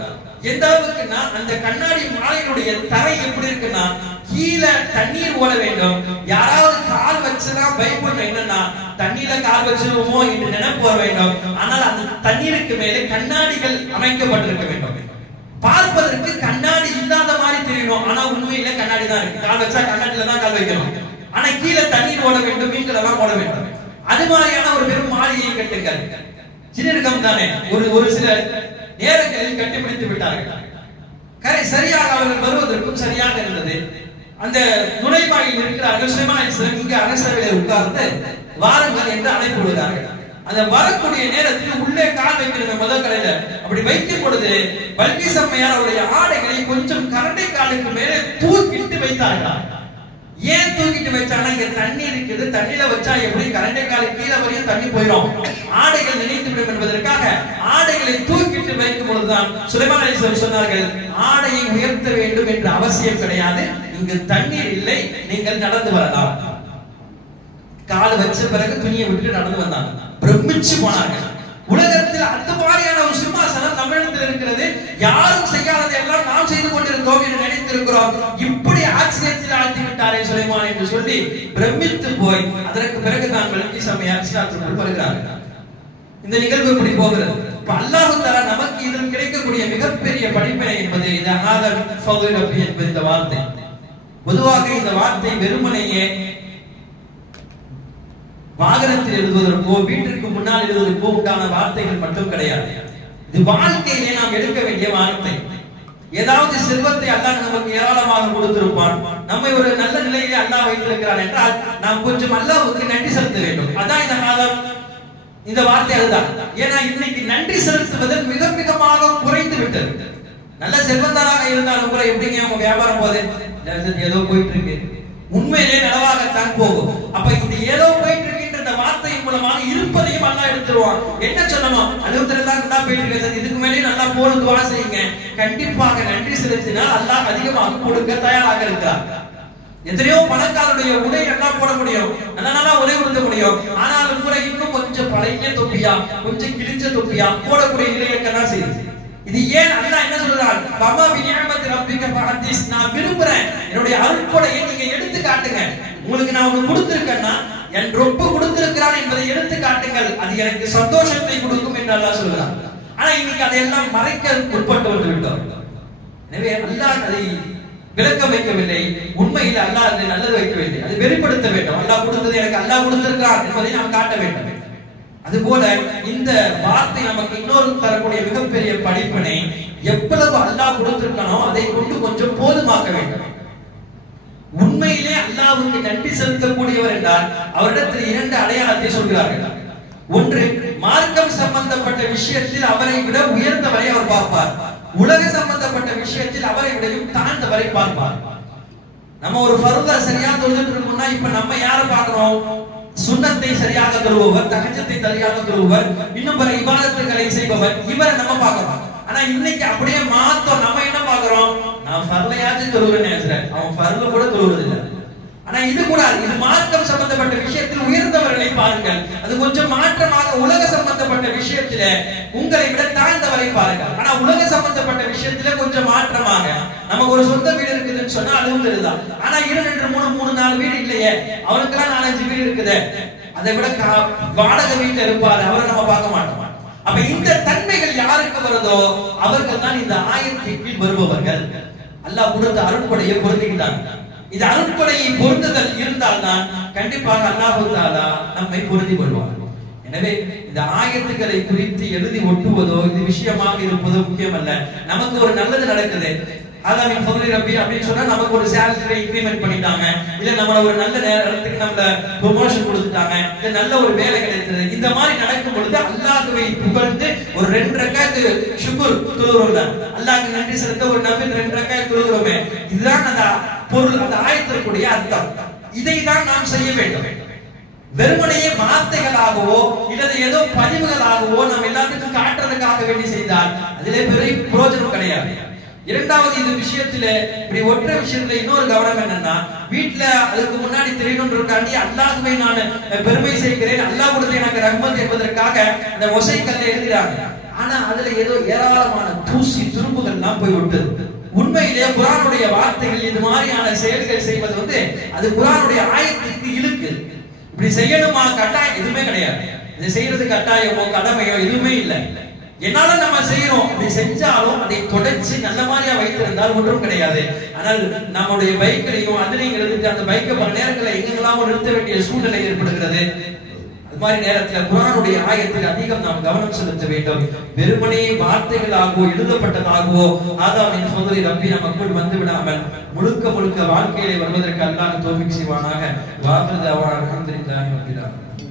எந்த அளவுக்குன்னா அந்த கண்ணாடி மாளிகையுடைய தரை எப்படி இருக்குன்னா கீழே தண்ணீர் ஓட வேண்டும். யாராவது கால் வச்சுதான் பயப்படும், என்னன்னா தண்ணீர்ல கால் வச்சிருவோமோ என்று நினைப்பு வர வேண்டும். ஆனால் அந்த தண்ணீருக்கு மேலே கண்ணாடிகள் அமைக்கப்பட்டிருக்க வேண்டும். பார்ப்பதற்கு கண்ணாடி இல்லாத மாதிரி தெரியணும், ஆனா உண்மையில கண்ணாடி தான் இருக்கு. கால் வச்சா கண்ணாடியில தான் கால் வைக்கணும், ஆனா கீழே தண்ணீர் ஓட வேண்டும், மீன்கள் எல்லாம் ஓட வேண்டும். அது மாதிரியான ஒரு பெரும் மாளிகையை கட்டுங்கள். சின்னிருக்கம் தானே ஒரு சில நேரங்களில் கண்டுபிடித்து விட்டார்கள். சரியாக அவர்கள் வருவதற்கும் சரியாக இருந்தது. அந்த நுழைவாயில் இருக்கிறார்கள். சுலைமான் அலைஹிஸ்ஸலாம் இங்க அரசவையில் உட்கார்ந்து வாருங்கள் என்று அழைப்பு விடுகிறார்கள். அந்த வரக்கூடிய நேரத்தில் உள்ளே கால் வைக்கிற முதல் கடையில அப்படி வைக்கும் பொழுது பல்கீஸ் அம்மையார் அவருடைய ஆடைகளை கொஞ்சம் கரண்டை காலுக்கு மேலே தூக்கிட்டு வைத்தார்கள். ஏன் தூக்கிட்டு வச்சாங்கன்னா இங்க தண்ணி இருக்குது, தண்ணியில வச்சா எப்படி கரண்டை காலு கீழே வரையும் தண்ணி போயிடும், ஆடைகள் நினைத்து விடும் என்பதற்காக ஆடைகளை தூக்கிட்டு வைக்கும் பொழுதுதான் சுலைமான் அலைஹிஸ்ஸலாம் சொன்னார்கள், ஆடையை உயர்த்த வேண்டும் என்ற அவசியம் கிடையாது, இங்கு தண்ணீர் இல்லை, நீங்கள் நடந்து வரலாம். கால் வச்ச பிறகு துணியை விட்டு நடந்து வந்தாங்க. பிரமிச்சு போனாங்க. உலகத்தில் அந்த மாதிரியான ஒரு சிம்மாசனம் தமிழகத்தில் இருக்கிறது, யாரும் செய்யாததை எல்லாம் நாம் செய்து கொண்டிருக்கிறோம் என்று நினைத்திருக்கிறோம். இப்படி ஆச்சரியத்தில் ஆழ்த்தி விட்டாரே சுலைமான் என்று சொல்லி பிரமித்து போய் அதற்கு பிறகு தான் பல்கீஸ் அம்மையார் இஸ்லாத்திற்குள் வருகிறார்கள். இந்த நிகழ்வு இப்படி போகிறது. இப்ப அல்லாஹ் தஆலா நமக்கு இதில் கிடைக்கக்கூடிய மிகப்பெரிய படிப்பினை என்பது இந்த ஆதம் ஃபதுல் ரப்பி என்ற இந்த வார்த்தை. பொதுவாக இந்த வார்த்தை வெறுமனையே வாகனத்தில் எழுதுவதற்கோ வீட்டிற்கு முன்னால் எழுதுவதற்கோ உண்டான வார்த்தைகள் மட்டும் கிடையாது. இது வாழ்க்கையிலே நாம் எடுக்க வேண்டிய வார்த்தை. ஏதாவது செல்வத்தை அல்லாஹ் நமக்கு ஏராளமாக கொடுத்திருப்பான், நம்மை ஒரு நல்ல நிலையிலே அல்லாஹ் வைத்திருக்கிறான் என்றால் நாம் கொஞ்சம் அல்லாஹ்வுக்கு நன்றி செலுத்த வேண்டும். அதான் இந்த மாதம் இந்த வார்த்தை அதுதான். ஏன்னா இன்னைக்கு நன்றி செலுத்துவது மிக மிகமாக குறைந்து விட்டது. நல்ல செல்வந்தராக இருந்தாலும் கூட எப்படிங்க உங்க வியாபாரம் போகுது, ஏதோ போயிட்டு இருக்கு, உண்மையிலே நலவாகத்தான் போகும். அப்ப இந்த ஏதோ போயிட்டு இருக்கின்ற வார்த்தையின் மூலமாக இருப்பதையும் அல்லாஹ் எடுத்துருவான். என்ன சொல்லணும், அலுவலகத்துல போயிட்டு இருக்கு, இதுக்கு மேலே நல்லா போன துவா செய்யுங்க. கண்டிப்பாக நன்றி செலுத்தினால் அல்லாஹ் அதிகமாக கொடுக்க தயாராக இருக்கிறார். எத்தனையோ பணக்காரருடைய உடை எல்லாம் போட முடியும், நல்லா உடை கொடுக்க முடியும், ஆனாலும் கூட இன்னும் கொஞ்சம் பழைய தொப்பியா கொஞ்சம் கிழிஞ்ச தொப்பியா போடக்கூடிய நிலையத்தான் செய்யுது. இது ஏன் அல்லாஹ் என்ன சொல்றான், பமா பினிஅமத் ரப்பிக ஃபஹதிஸ், நான் விரும்புறேன் என்னுடைய அருட்கொடையை நீங்க எடுத்து காட்டுங்க. உங்களுக்கு நான் ஒன்னு கொடுத்திருக்கேன்னா என் ரொம்ப கொடுத்திருக்கிறான் என்பதை எடுத்து காட்டுங்கள், அது எனக்கு சந்தோஷத்தை கொடுக்கும் என்று அல்லாஹ் சொல்றான். ஆனா இன்னைக்கு அதையெல்லாம் மறைக்க உட்பட்டு வந்து விட்டோம். எனவே அல்லாஹ் அதை விளக்க வைக்கவில்லை, உண்மையில் அல்லாஹ் அதை நல்லது வைக்கவில்லை, அதை வெளிப்படுத்த வேண்டும். அல்லாஹ் கொடுத்தது எனக்கு அல்லாஹ் கொடுத்திருக்கிறான் என்பதை நாம் காட்ட வேண்டும். அதுபோல இந்த வார்த்தை நமக்கு இன்னொரு தரக்கூடிய மிகப்பெரிய படிப்பினை, எவ்வளவு அல்லாஹ் கொடுத்திருக்கானோ அதை கொண்டு கொஞ்சம் போதுமாக்க வேண்டும். உண்மையிலே அல்லாஹ்வுக்கு நன்றி செலுத்தக்கூடியவர் என்றால் அவரிடத்தில் இரண்டு அடையாளத்தை சொல்கிறார்கள். ஒன்று, மார்க்கம் சம்பந்தப்பட்ட விஷயத்தில் அவரை விட உயர்ந்தவரை அவர் பார்ப்பார், உலக சம்பந்தப்பட்ட விஷயத்தில் அவரை விடையும் தாழ்ந்தவரை பார்ப்பார். நம்ம ஒரு ஃபர்தா சரியா தொழுதுட்டு இருக்கோம்னா இப்ப நம்ம யாரை பார்க்கிறோம், சுன்னத்தை சரியாக தொழுபவர், தஹஜ்ஜத்தை சரியாக தொழுபவர், இன்னும் பிற இபாதத்துகளை செய்பவர், இவரை நம்ம பார்க்கிறோம். ஆனா இன்னைக்கு அப்படியே மாத்தோம், நம்ம என்ன பார்க்கிறோம், நான் ஃபர்லையாச்சும் தொழுகிறேன்னு நினைக்கிறேன், அவன் ஃபர்ல கூட தொழுவது இல்லை. ஆனா இது கூடாது. இது மார்க்கம் சம்பந்தப்பட்ட விஷயத்தில் உயர்ந்தவர்களை பாருங்கள். அது கொஞ்சம் மாற்றமாக உலக சம்பந்தப்பட்ட விஷயத்தில உங்களை விட தாழ்ந்தவரை பாருங்கள். ஆனா உலக சம்பந்தப்பட்ட விஷயத்தில கொஞ்சம் மாற்றமாக நமக்கு ஒரு சொந்த வீடு இருக்குதுன்னு சொன்னா அதுவும் இதுதான். ஆனா 2 3 3 4 வீடு இல்லையே, அவருக்கெல்லாம் 4 5 வீடு இருக்குது, அதை விட வாடகை வீட்டுல இருப்பாரு, அவரை நம்ம பார்க்க மாட்டோம். அப்ப இந்த தன்மைகள் யாருக்கு வருதோ அவர்கள் தான் இந்த ஆயத்தின் கீழ் வருபவர்கள். அல்லாஹ் கொடுத்த அருட்படையை பொருந்திக்கிட்டாங்க. இந்த அருட்படையை பொருந்துதல் இருந்தால்தான் கண்டிப்பாக அல்லாஹ் தஆலா நம்மை பொருந்தி கொள்வார். எனவே இந்த ஆயத்துக்களை குறித்து எழுதி ஒட்டுவதோ இது விஷயமாக இருப்பதோ முக்கியமல்ல. நமக்கு ஒரு நல்லது நடக்குது, ஆதாமின் ஃபضل ரப்பி அப்படின்னு சொன்னா நமக்கு ஒரு சேலரி இன்கிரிமென்ட் பண்ணிட்டாங்க, இல்ல நம்ம ஒரு நல்ல நேரத்துக்கு நம்மள ப்ரமோஷன் கொடுத்துட்டாங்க, இல்ல நல்ல ஒரு வேலை கிடைத்தது, இந்த மாதிரி நடக்கும் பொழுது அல்லாஹ்வை புகழ்ந்து ஒரு 2 ரக்காத் ஷுக்ர் தொழுகிறோம்ல, அல்லாஹ்க்கு நன்றி செலுத்த ஒரு நஃபில் 2 ரக்காத் தொழுகிறோமே, இதுதான் அந்த பொருள், அந்த ஆயத்திற்குரிய அர்த்தம். இதை தான் நாம் செய்ய வேண்டும். வெறுமனையே வார்த்தைகளாகவோ இல்லது ஏதோ பதிவுகளாகவோ நாம் எல்லாத்துக்கும் காட்டுறதுக்காக வேண்டி செய்தால் அதிலே பெரிய பிரயோஜனம் கிடையாது. இரண்டாவது இந்த விஷயத்துல இப்படி ஒற்றை விஷயத்துல இன்னொரு கவனம் என்னன்னா, வீட்டுல அதுக்கு முன்னாடி தெரியணும்ன்றதுக்காண்டி அல்லாஹ்வை நான் பெருமை சேர்க்கிறேன், அல்லாஹ் கொடுத்த எனக்கு ரஹ்மத் என்பதற்காக அந்த ஒசைக்கல்ல எழுதுறாங்க. ஆனா அதுல ஏதோ ஏராளமான தூசி துரும்புகள் எல்லாம் போய் விட்டது. உண்மையிலேயே குர்ஆனுடைய வார்த்தைகள் இது மாதிரியான செயல்கள் செய்வது அது குர்ஆனுடைய ஆயத்துக்கு இழுக்கு. இப்படி செய்யணுமா கட்டாயம் எதுவுமே கிடையாது. இதை செய்யறது கட்டாயமோ கடமையோ எதுவுமே இல்லை. என்னால நம்ம செய்யறோம், அப்படி செஞ்சாலும் அதை தொடர்ச்சி நல்ல மாதிரியா வைத்திருந்தால் ஒன்றும் கிடையாது. ஆனால் நம்முடைய பைக்கிலையும் அதுலையும் எழுதிட்டு அந்த பைக்கை பல நேரங்களில் எங்கெல்லாம் நிறுத்த வேண்டிய சூழ்நிலை ஏற்படுகிறது. அது மாதிரி நேரத்தில் குர்ஆனுடைய ஆயத்தில் அதிகம் நாம் கவனம் செலுத்த வேண்டும். வெறுமனே வார்த்தைகளாகவோ எழுதப்பட்டதாகவோ ஆதாமின் ஃபضل ரப்பி நமக்குள் வந்து விடாமல் முழுக்க முழுக்க வாழ்க்கையிலே வருவதற்கு அல்லாஹ் தௌஃபீக் செய்வானாக. வாஹிரு தஅவானா அல்ஹம்துலில்லாஹி ரப்பில் ஆலமீன்.